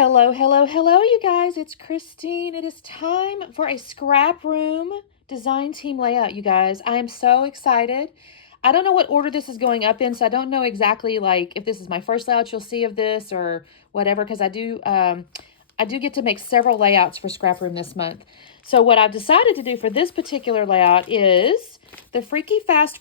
Hello, hello, hello, you guys. It's Christine. It is time for a scrap room design team layout, you guys. I am so excited. I don't know what order this is going up in, so I don't know exactly like if this is my first layout you'll see of this or whatever, because I do get to make several layouts for scrap room this month. So what I've decided to do for this particular layout is the Freaky Fast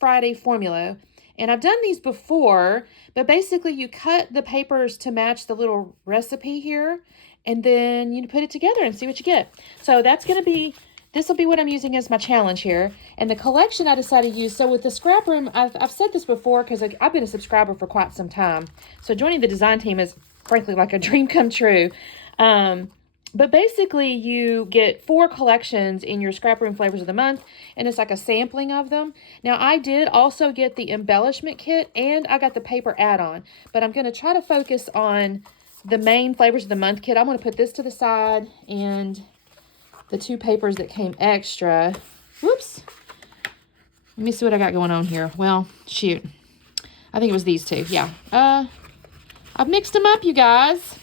Friday formula. And I've done these before, but basically you cut the papers to match the little recipe here, and then you put it together and see what you get. So this will be what I'm using as my challenge here. And the collection I decided to use, so with the scrap room, I've said this before because I've been a subscriber for quite some time. So joining the design team is frankly like a dream come true. But basically, you get 4 collections in your Scrap Room Flavors of the Month, and it's like a sampling of them. Now, I did also get the embellishment kit, and I got the paper add-on, but I'm going to try to focus on the main Flavors of the Month kit. I'm going to put this to the side, and the 2 papers that came extra. Whoops. Let me see what I got going on here. Well, shoot. I think it was these 2. Yeah. I've mixed them up, you guys.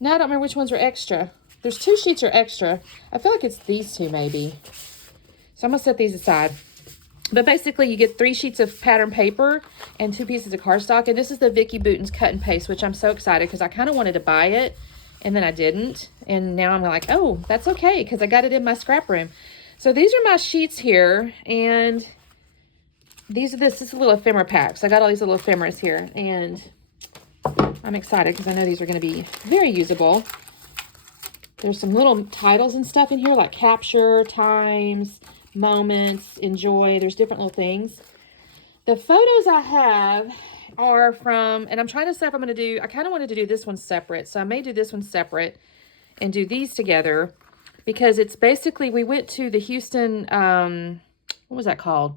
Now I don't remember which ones were extra. There's 2 sheets are extra. I feel like it's these 2 maybe. So I'm going to set these aside. But basically you get 3 sheets of pattern paper and 2 pieces of cardstock. And this is the Vicki Boutin's cut and paste, which I'm so excited because I kind of wanted to buy it and then I didn't. And now I'm like, oh, that's okay because I got it in my scrap room. So these are my sheets here. And this is a little ephemera pack. So I got all these little ephemeras here. And I'm excited because I know these are going to be very usable. There's some little titles and stuff in here like capture, times, moments, enjoy. There's different little things. The photos I have are from, and I'm trying to decide if I kind of wanted to do this one separate. So I may do this one separate and do these together because it's basically, we went to the Houston, what was that called?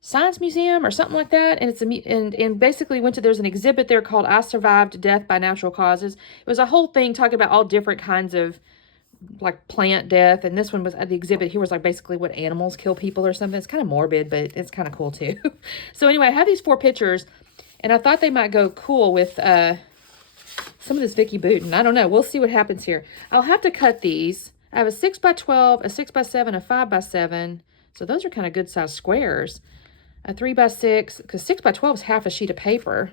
Science Museum or something like that, and and basically there's an exhibit there called I Survived Death by Natural Causes. It was a whole thing talking about all different kinds of like plant death, and this one was at the exhibit here was like basically what animals kill people or something. It's kind of morbid, but it's kind of cool too. So anyway, I have these 4 pictures, and I thought they might go cool with some of this Vicki Boutin. I don't know. We'll see what happens here. I'll have to cut these. I have a 6x12, a 6x7, a 5x7. So those are kind of good size squares. A 3x6, because 6x12 is half a sheet of paper.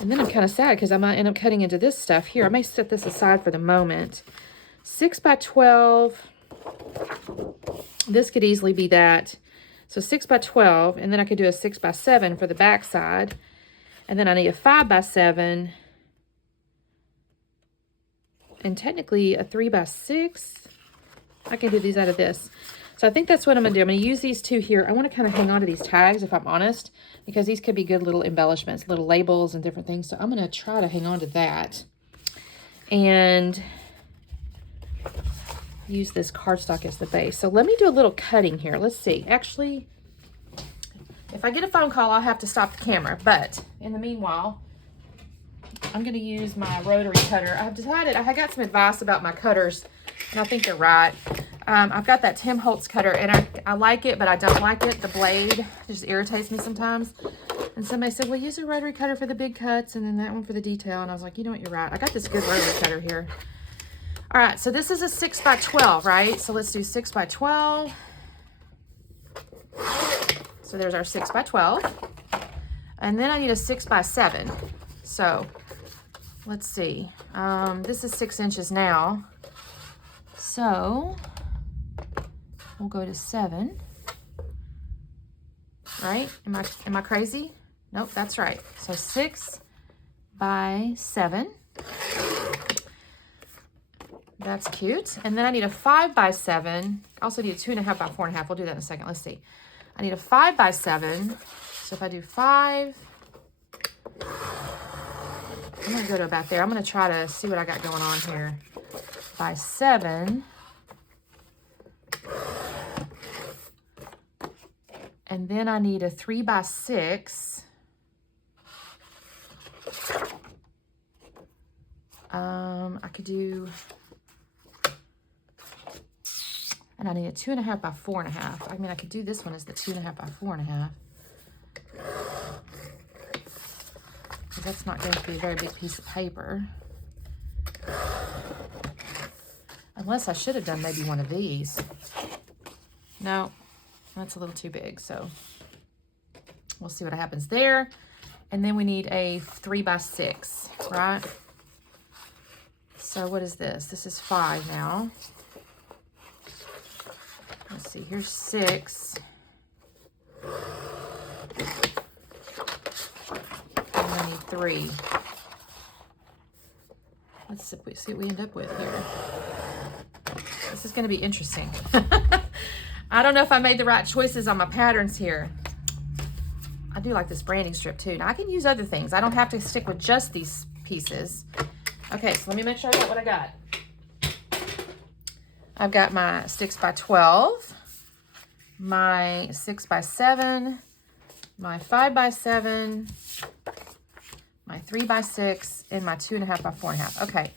And then I'm kind of sad because I might end up cutting into this stuff here. I may set this aside for the moment. 6x12. This could easily be that. So 6x12, and then I could do a 6x7 for the back side. And then I need a 5x7. And technically a 3x6. I can do these out of this. So I think that's what I'm going to do. I'm going to use these 2 here. I want to kind of hang on to these tags, if I'm honest, because these could be good little embellishments, little labels and different things. So I'm going to try to hang on to that and use this cardstock as the base. So let me do a little cutting here. Let's see. Actually, if I get a phone call, I'll have to stop the camera. But in the meanwhile, I'm going to use my rotary cutter. I've decided, I got some advice about my cutters, and I think they're right. I've got that Tim Holtz cutter, and I like it, but I don't like it. The blade just irritates me sometimes. And somebody said, well, use a rotary cutter for the big cuts, and then that one for the detail. And I was like, you know what, you're right. I got this good rotary cutter here. All right, so this is a 6x12, right? So let's do 6x12. So there's our 6x12. And then I need a 6x7. So let's see. This is 6 inches now. So we'll go to 7, right? Am I crazy? Nope, that's right. So 6x7. That's cute. And then I need a 5x7. I also need a 2.5 by 4.5. We'll do that in a second. Let's see. I need a 5x7. So if I do 5, I'm going to go to about there. I'm going to try to see what I got going on here. By 7. And then I need a 3x6. I could do, and I need a 2.5 by 4.5. I mean, I could do this one as the 2.5 by 4.5. that's not going to be a very big piece of paper. Unless I should have done maybe one of these. No, that's a little too big, so we'll see what happens there. And then we need a 3x6, right? So what is this? This is 5 now. Let's see, here's 6. And I need 3. Let's see what we end up with here. This is going to be interesting. I don't know if I made the right choices on my patterns here. I do like this branding strip too. Now I can use other things. I don't have to stick with just these pieces. Okay, so let me make sure I got what I got. I've got my 6x12, my 6x7, my 5x7, my 3x6, and my 2.5x4.5. Okay.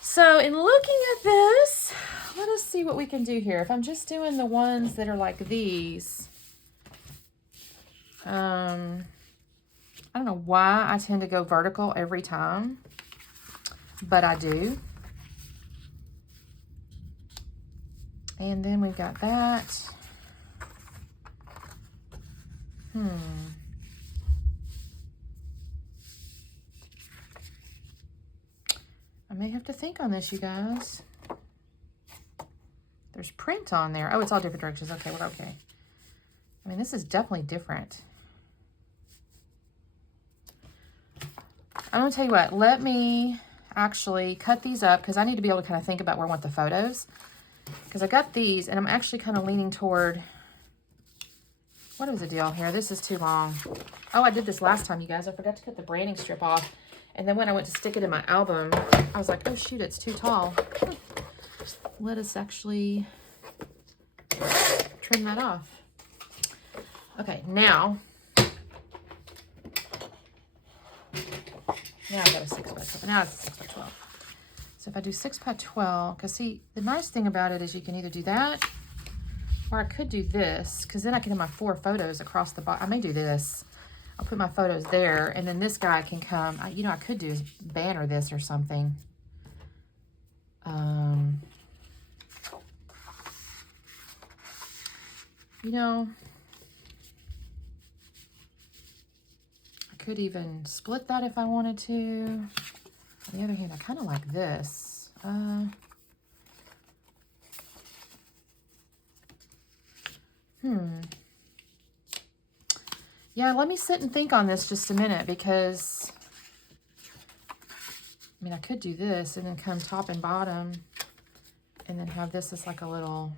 So in looking at this, let us see what we can do here. If I'm just doing the ones that are like these, I don't know why I tend to go vertical every time, but I do. And then we've got that. I may have to think on this, you guys. There's print on there. Oh, it's all different directions. Okay, we're okay. I mean, this is definitely different. I'm going to tell you what. Let me actually cut these up because I need to be able to kind of think about where I want the photos. Because I got these, and I'm actually kind of leaning toward... What is the deal here? This is too long. Oh, I did this last time, you guys. I forgot to cut the branding strip off. And then when I went to stick it in my album, I was like, oh, shoot, it's too tall. Let us actually trim that off. Okay, now I've got a 6x12. Now it's 6x12. So if I do 6x12, because see, the nice thing about it is you can either do that, or I could do this, because then I can have my 4 photos across the bottom. I may do this. I'll put my photos there, and then this guy can come. You know, I could do is banner this or something. You know, I could even split that if I wanted to. On the other hand, I kind of like this. Yeah, let me sit and think on this just a minute because, I mean, I could do this and then come top and bottom and then have this as like a little,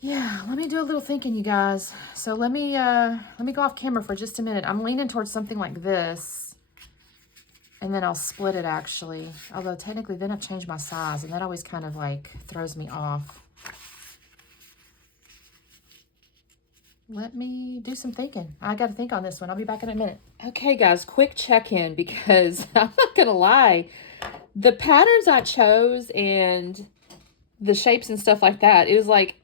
Yeah, let me do a little thinking, you guys. So let me go off camera for just a minute. I'm leaning towards something like this. And then I'll split it actually. Although technically then I've changed my size and that always kind of like throws me off. Let me do some thinking. I got to think on this one. I'll be back in a minute. Okay guys, quick check-in because I'm not going to lie. The patterns I chose and the shapes and stuff like that, it was like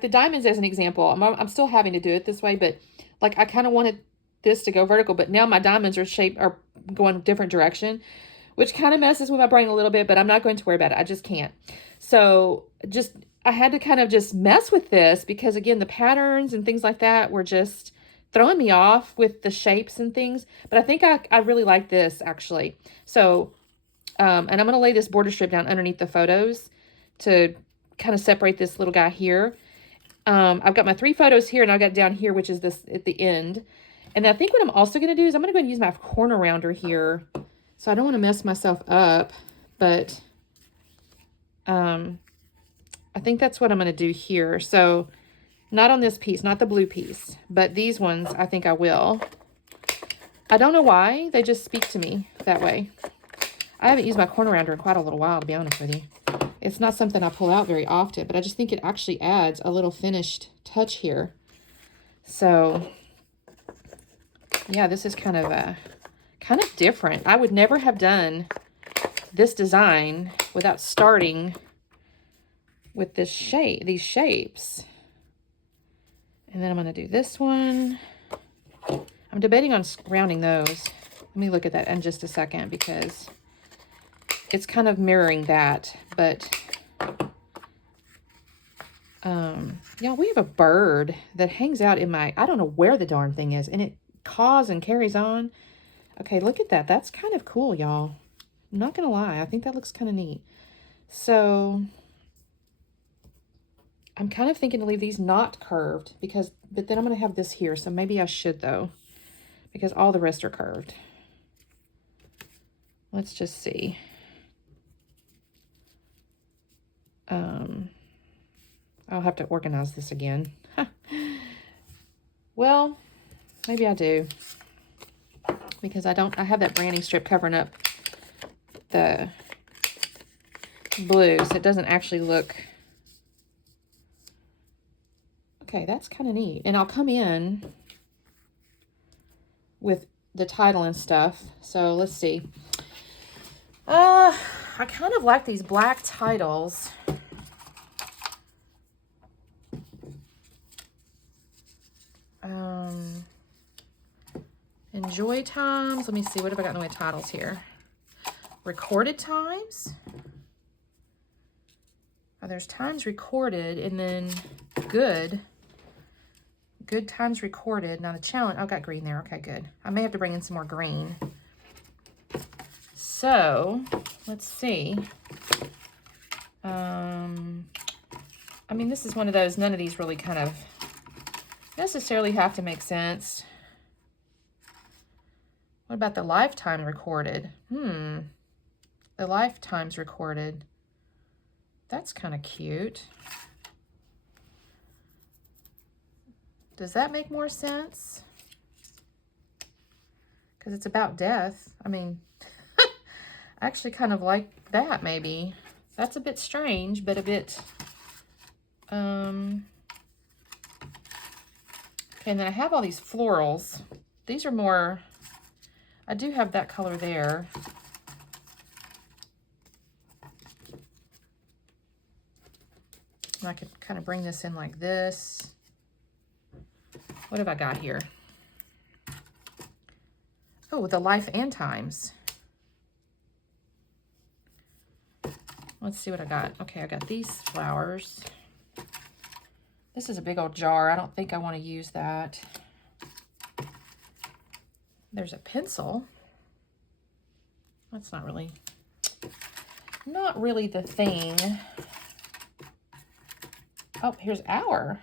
the diamonds as an example. I'm still having to do it this way, but like I kind of wanted this to go vertical, but now my diamonds are going a different direction, which kind of messes with my brain a little bit, but I'm not going to worry about it. I just can't. So I had to kind of just mess with this because again, the patterns and things like that were just throwing me off with the shapes and things, but I think I really like this actually. So, and I'm going to lay this border strip down underneath the photos to kind of separate this little guy here. I've got my 3 photos here and I've got down here, which is this at the end. And I think what I'm also going to do is I'm going to go and use my corner rounder here. So I don't want to mess myself up, but I think that's what I'm going to do here. So not on this piece, not the blue piece, but these ones I think I will. I don't know why. They just speak to me that way. I haven't used my corner rounder in quite a little while, to be honest with you. It's not something I pull out very often, but I just think it actually adds a little finished touch here. So yeah, this is kind of different. I would never have done this design without starting with this shape, these shapes. And then I'm going to do this one. I'm debating on rounding those. Let me look at that in just a second because it's kind of mirroring that. But, y'all, we have a bird that hangs out in my, I don't know where the darn thing is. And it caws and carries on. Okay, look at that. That's kind of cool, y'all. I'm not going to lie. I think that looks kind of neat. So I'm kind of thinking to leave these not curved because, but then I'm going to have this here. So maybe I should though, because all the rest are curved. Let's just see. I'll have to organize this again. Well, maybe I do. Because I have that branding strip covering up the blue, so it doesn't actually look. Okay, that's kind of neat. And I'll come in with the title and stuff. So let's see. I kind of like these black titles. Enjoy times. Let me see. What have I got in the way of titles here? Recorded times. Oh, there's times recorded and then good. Good times recorded. Now the challenge. Oh, I got green there. Okay, good. I may have to bring in some more green. So let's see. I mean, this is one of those, none of these really kind of necessarily have to make sense. What about the lifetime recorded? The lifetimes recorded. That's kind of cute. Does that make more sense? Because it's about death. I mean, I actually kind of like that maybe. That's a bit strange, but a bit, okay, and then I have all these florals. These are more, I do have that color there. And I could kind of bring this in like this. What have I got here? Oh, the life and times. Let's see what I got. Okay, I got these flowers. This is a big old jar. I don't think I want to use that. There's a pencil. That's not really the thing. Oh, here's hour.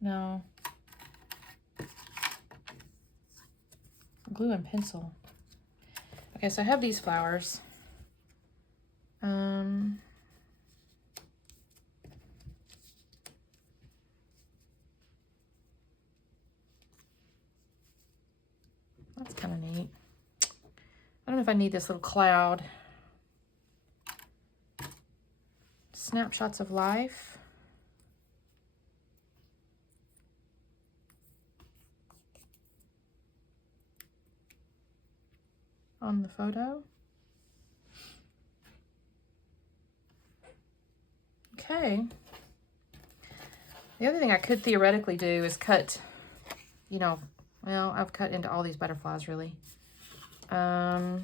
No. Glue and pencil. Okay, so I have these flowers. That's kind of neat. I don't know if I need this little cloud. Snapshots of life. On the photo. Okay. The other thing I could theoretically do is cut, you know, well, I've cut into all these butterflies really. I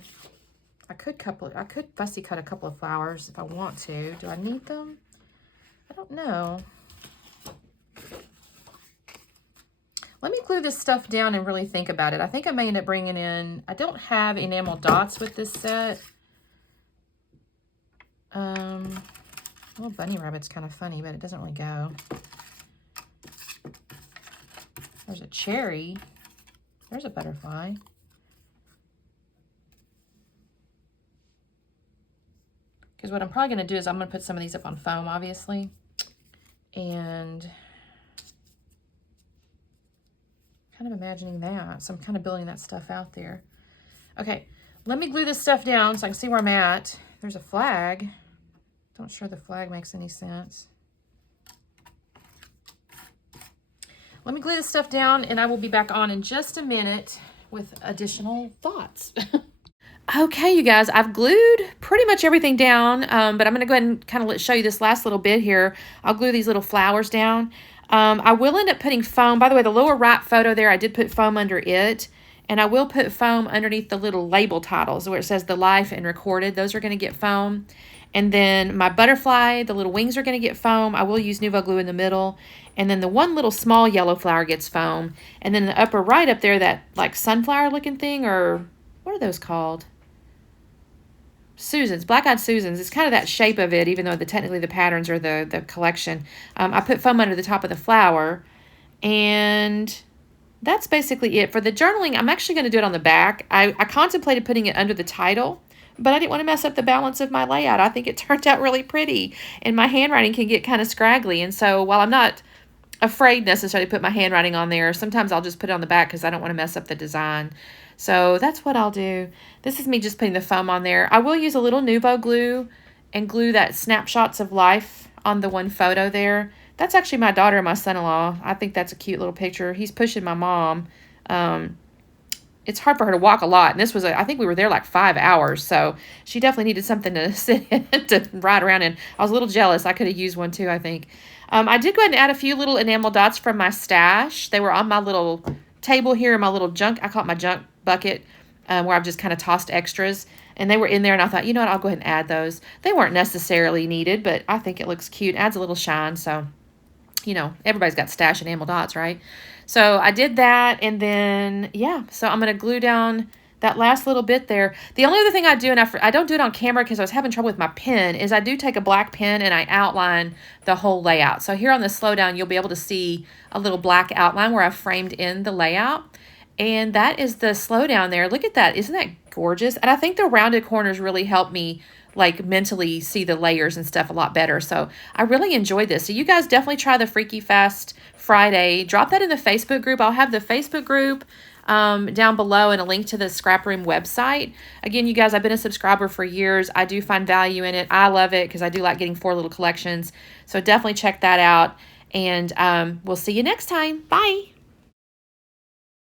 could fussy cut a couple of flowers if I want to. Do I need them? I don't know. Let me glue this stuff down and really think about it. I think I may end up bringing in, I don't have enamel dots with this set. Little bunny rabbit's kind of funny, but it doesn't really go. There's a cherry. There's a butterfly. Because what I'm probably going to do is I'm going to put some of these up on foam, obviously. And kind of imagining that. So I'm kind of building that stuff out there. Okay, let me glue this stuff down so I can see where I'm at. There's a flag. Not sure the flag makes any sense. Let me glue this stuff down and I will be back on in just a minute with additional thoughts. Okay, you guys, I've glued pretty much everything down, but I'm going to go ahead and kind of show you this last little bit here. I'll glue these little flowers down. I will end up putting foam. By the way, the lower right photo there, I did put foam under it. And I will put foam underneath the little label titles where it says the life and recorded. Those are going to get foam. And then my butterfly, the little wings are going to get foam. I will use Nuvo glue in the middle. And then the one little small yellow flower gets foam. And then in the upper right up there, that like sunflower looking thing, or what are those called? Susans, black-eyed Susans. It's kind of that shape of it, even though technically the patterns are the collection. I put foam under the top of the flower. And that's basically it. For the journaling, I'm actually going to do it on the back. I contemplated putting it under the title, but I didn't want to mess up the balance of my layout. I think it turned out really pretty, and my handwriting can get kind of scraggly. And so while I'm not afraid necessarily to put my handwriting on there, sometimes I'll just put it on the back because I don't want to mess up the design. So that's what I'll do. This is me just putting the foam on there. I will use a little Nuvo glue and glue that snapshots of life on the one photo there. That's actually my daughter and my son-in-law. I think that's a cute little picture. He's pushing my mom. It's hard for her to walk a lot. And this was, I think we were there like 5 hours. So she definitely needed something to sit in to ride around in. I was a little jealous. I could have used one too, I think. I did go ahead and add a few little enamel dots from my stash. They were on my little table here in my little junk. I call it my junk bucket, where I've just kind of tossed extras. And they were in there, and I thought, you know what, I'll go ahead and add those. They weren't necessarily needed, but I think it looks cute. Adds a little shine, so, you know, everybody's got stash enamel dots, right? So I did that, and then, yeah, so I'm going to glue down that last little bit there. The only other thing I do, and I don't do it on camera because I was having trouble with my pen, is I do take a black pen and I outline the whole layout. So here on the slowdown, you'll be able to see a little black outline where I've framed in the layout. And that is the slowdown there. Look at that. Isn't that gorgeous? And I think the rounded corners really help me like mentally see the layers and stuff a lot better. So I really enjoyed this. So you guys definitely try the Freaky Fast Friday. Drop that in the Facebook group. I'll have the Facebook group down below and a link to the ScrapRoom website. Again, you guys, I've been a subscriber for years. I do find value in it. I love it because I do like getting 4 little collections. So definitely check that out. And we'll see you next time. Bye.